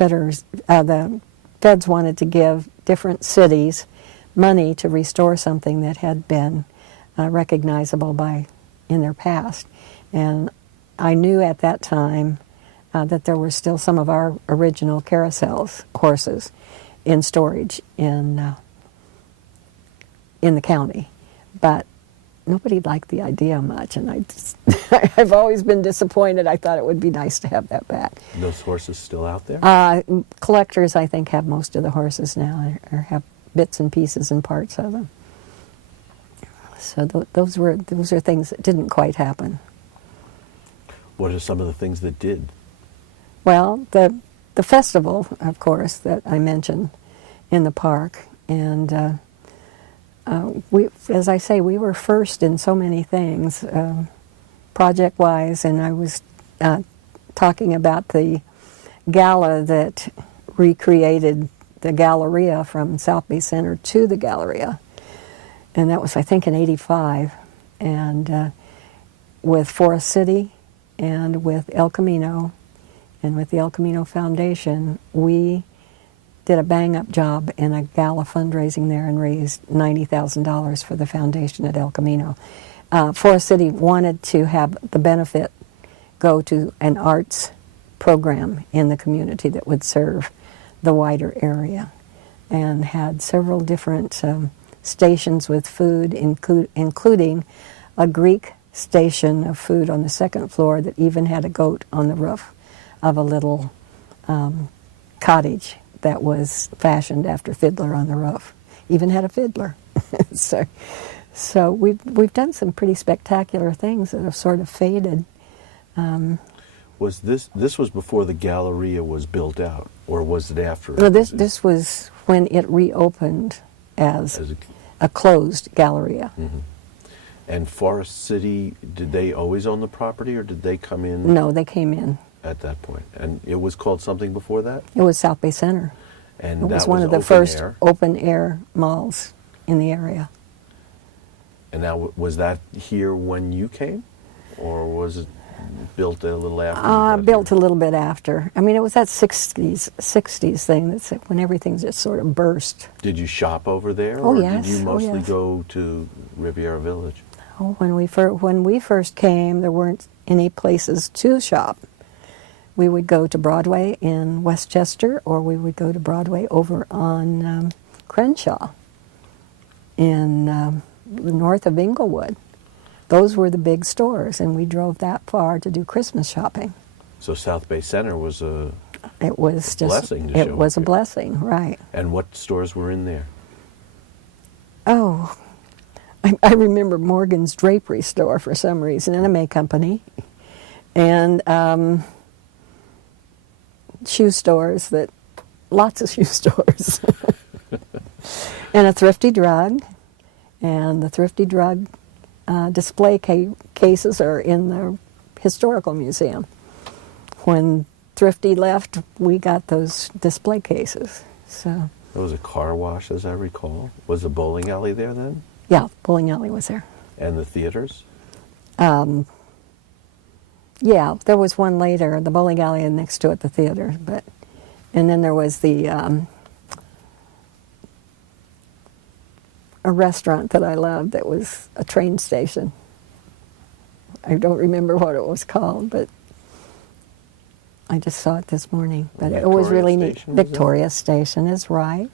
feds wanted to give different cities money to restore something that had been recognizable in their past. And I knew at that time that there were still some of our original carousels, horses, in storage in the county. But nobody liked the idea much, and I've always been disappointed. I thought it would be nice to have that back. Those horses still out there? Collectors, I think, have most of the horses now, or have bits and pieces and parts of them. So those are things that didn't quite happen. What are some of the things that did? Well, the festival, of course, that I mentioned in the park, and we, as I say, we were first in so many things, project-wise, and I was talking about the gala that recreated the Galleria from South Bay Center to the Galleria, and that was, I think, in '85, and with Forest City and with El Camino, and with the El Camino Foundation, we did a bang-up job in a gala fundraising there and raised $90,000 for the foundation at El Camino. Forest City wanted to have the benefit go to an arts program in the community that would serve the wider area, and had several different stations with food, including a Greek station of food on the second floor that even had a goat on the roof of a little cottage that was fashioned after Fiddler on the Roof. Even had a fiddler. So we've done some pretty spectacular things that have sort of faded. Was this was before the Galleria was built out, or was it after? No, this was when it reopened as a closed Galleria. Mm-hmm. And Forest City, did they always own the property, or did they come in? No, they came in at that point. And it was called something before that? It was South Bay Center. And it that was one of the first open-air malls in the area. And now, was that here when you came, or was it built a little after? Built a little bit after. I mean, it was that 60s thing that's when everything just sort of burst. Did you shop over there, or did you mostly go to Riviera Village? Oh, when we first came, there weren't any places to shop. We would go to Broadway in Westchester, or we would go to Broadway over on Crenshaw in north of Inglewood. Those were the big stores, and we drove that far to do Christmas shopping. So South Bay Center was a blessing. It was a blessing, right. And what stores were in there? Oh, I remember Morgan's Drapery Store for some reason, and a May Company, and shoe stores, lots of shoe stores, and a Thrifty Drug, and the Thrifty Drug display cases are in the Historical Museum. When Thrifty left, we got those display cases. So there was a car wash, as I recall. Was the bowling alley there then? Yeah, bowling alley was there. And the theaters? Yeah, there was one later, the bowling alley, and next to it the theater. And then there was a restaurant that I loved that was a train station. I don't remember what it was called, but I just saw it this morning. But it was really neat. Victoria Station is right.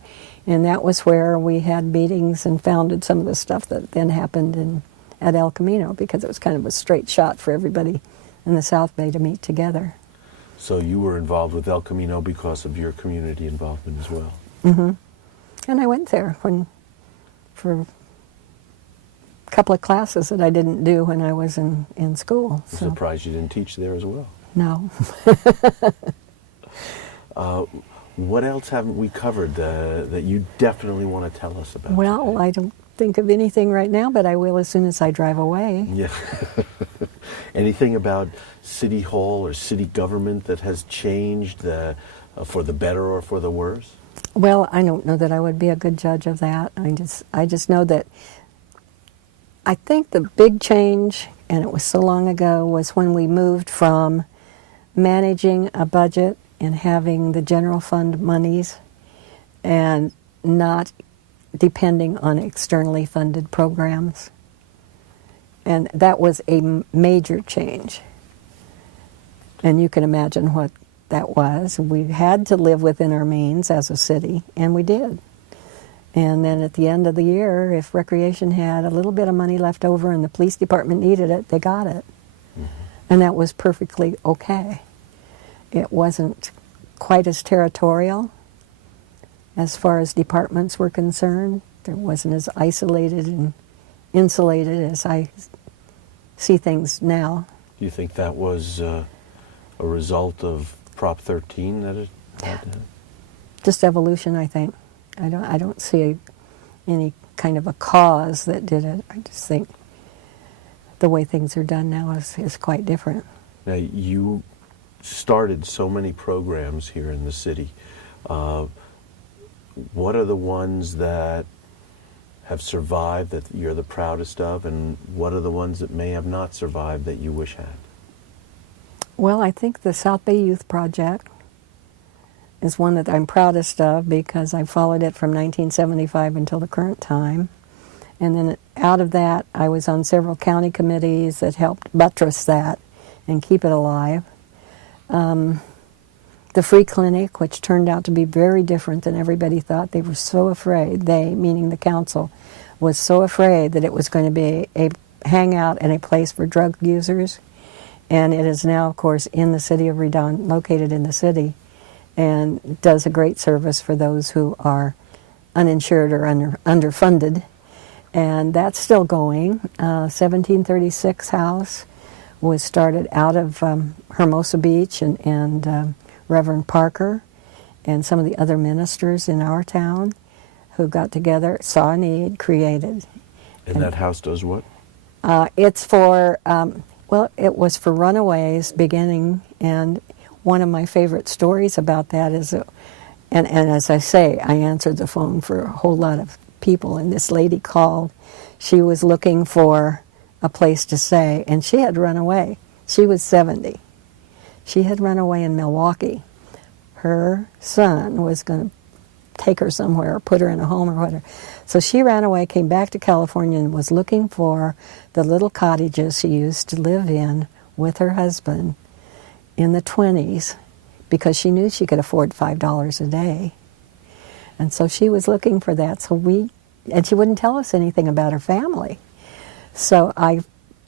And that was where we had meetings and founded some of the stuff that then happened at El Camino because it was kind of a straight shot for everybody in the South Bay to meet together. So you were involved with El Camino because of your community involvement as well. Mm-hmm. And I went there for a couple of classes that I didn't do when I was in school. I'm surprised you didn't teach there as well. No. What else haven't we covered that you definitely want to tell us about? Well, today? I don't think of anything right now, but I will as soon as I drive away. Yeah. Anything about City Hall or city government that has changed for the better or for the worse? Well, I don't know that I would be a good judge of that. I just know that I think the big change, and it was so long ago, was when we moved from managing a budget and having the general fund monies and not depending on externally funded programs. And that was a major change. And you can imagine what that was. We had to live within our means as a city, and we did. And then at the end of the year, if Recreation had a little bit of money left over and the police department needed it, they got it. Mm-hmm. And that was perfectly okay. It wasn't quite as territorial as far as departments were concerned. It wasn't as isolated and insulated as I see things now. Do you think that was a result of Prop 13 that it had to? Just evolution, I think. I don't see any kind of a cause that did it. I just think the way things are done now is quite different. Now, you started so many programs here in the city. What are the ones that have survived that you're the proudest of, and what are the ones that may have not survived that you wish had? Well, I think the South Bay Youth Project is one that I'm proudest of because I followed it from 1975 until the current time. And then out of that, I was on several county committees that helped buttress that and keep it alive. The free clinic, which turned out to be very different than everybody thought. They were so afraid, they, meaning the council, was so afraid that it was going to be a hangout and a place for drug users. And it is now, of course, in the city of Redondo, located in the city, and does a great service for those who are uninsured or underfunded. And that's still going. 1736 House was started out of Hermosa Beach and Reverend Parker and some of the other ministers in our town who got together, saw a need, created. And that house does what? It's for, well, it was for runaways beginning, and one of my favorite stories about that is, and as I say, I answered the phone for a whole lot of people, and this lady called. She was looking for a place to stay, and she had run away. She was 70. She had run away in Milwaukee. Her son was going to take her somewhere or put her in a home or whatever. So she ran away, came back to California, and was looking for the little cottages she used to live in with her husband in the 20s because she knew she could afford $5 a day. And so she was looking for that. And she wouldn't tell us anything about her family. So I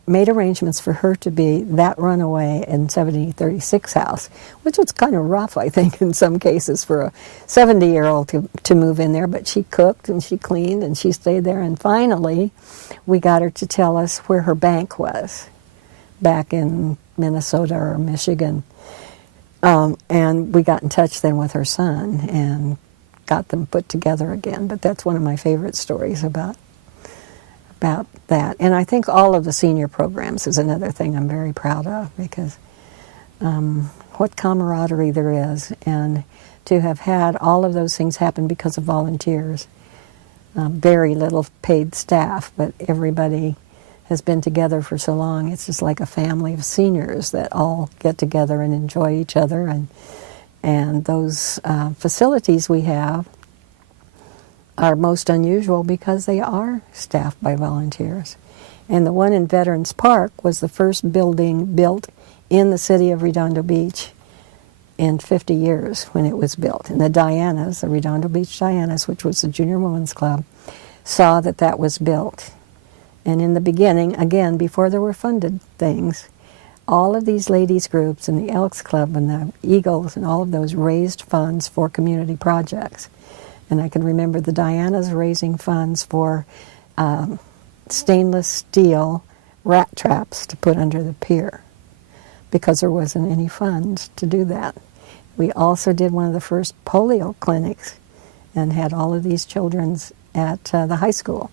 made arrangements for her to be that runaway in 1736 House, which was kind of rough, I think, in some cases for a 70-year-old to move in there. But she cooked and she cleaned and she stayed there. And finally, we got her to tell us where her bank was back in Minnesota or Michigan. And we got in touch then with her son and got them put together again. But that's one of my favorite stories about that. And I think all of the senior programs is another thing I'm very proud of because what camaraderie there is, and to have had all of those things happen because of volunteers. Very little paid staff, but everybody has been together for so long. It's just like a family of seniors that all get together and enjoy each other. And those facilities we have are most unusual because they are staffed by volunteers. And the one in Veterans Park was the first building built in the city of Redondo Beach in 50 years when it was built. And the Dianas, the Redondo Beach Dianas, which was the Junior Women's Club, saw that that was built. And in the beginning, again, before there were funded things, all of these ladies groups and the Elks Club and the Eagles and all of those raised funds for community projects. And I can remember the Dianas raising funds for stainless steel rat traps to put under the pier because there wasn't any funds to do that. We also did one of the first polio clinics and had all of these children at the high school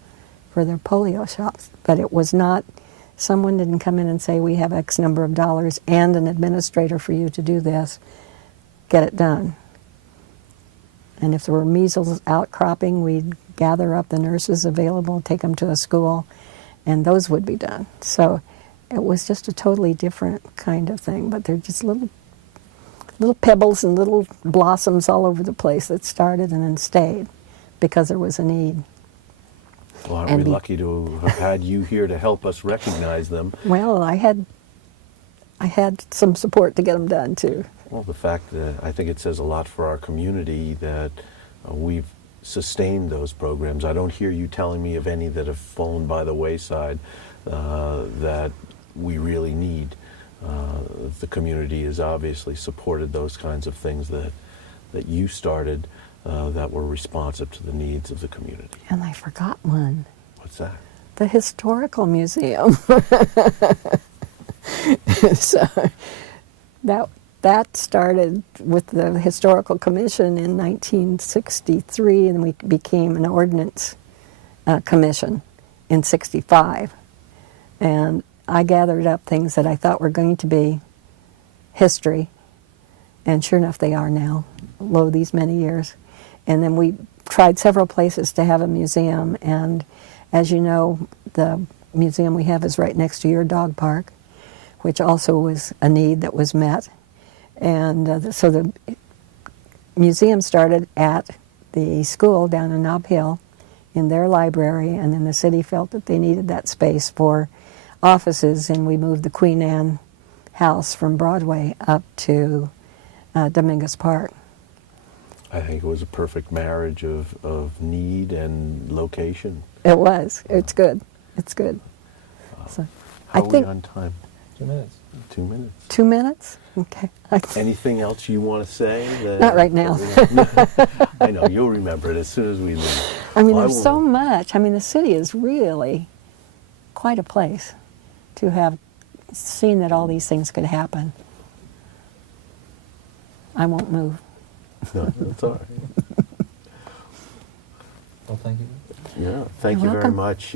for their polio shots. But it was not, someone didn't come in and say, we have X number of dollars and an administrator for you to do this. Get it done. And if there were measles outcropping, we'd gather up the nurses available, take them to a school, and those would be done. So it was just a totally different kind of thing, but they're just little pebbles and little blossoms all over the place that started and then stayed because there was a need. Well, aren't we lucky to have had you here to help us recognize them? Well, I had some support to get them done too. Well, the fact that I think it says a lot for our community that we've sustained those programs. I don't hear you telling me of any that have fallen by the wayside that we really need. The community has obviously supported those kinds of things that you started that were responsive to the needs of the community. And I forgot one. What's that? The Historical Museum. So that started with the Historical Commission in 1963, and we became an ordinance commission in 65. And I gathered up things that I thought were going to be history, and sure enough they are now, lo these many years. And then we tried several places to have a museum, and as you know, the museum we have is right next to your dog park, which also was a need that was met. And so the museum started at the school down in Nob Hill in their library, and then the city felt that they needed that space for offices, and we moved the Queen Anne house from Broadway up to Dominguez Park. I think it was a perfect marriage of need and location. It was. It's good. It's good. So, How I are think we on time? 2 minutes. 2 minutes. 2 minutes? Okay. Anything else you want to say? Not right now. I know, you'll remember it as soon as we leave. I mean, Well, there's so much. I mean, the city is really quite a place to have seen that all these things could happen. I won't move. No, that's all right. Well, thank you. Yeah, thank You're you very welcome. much.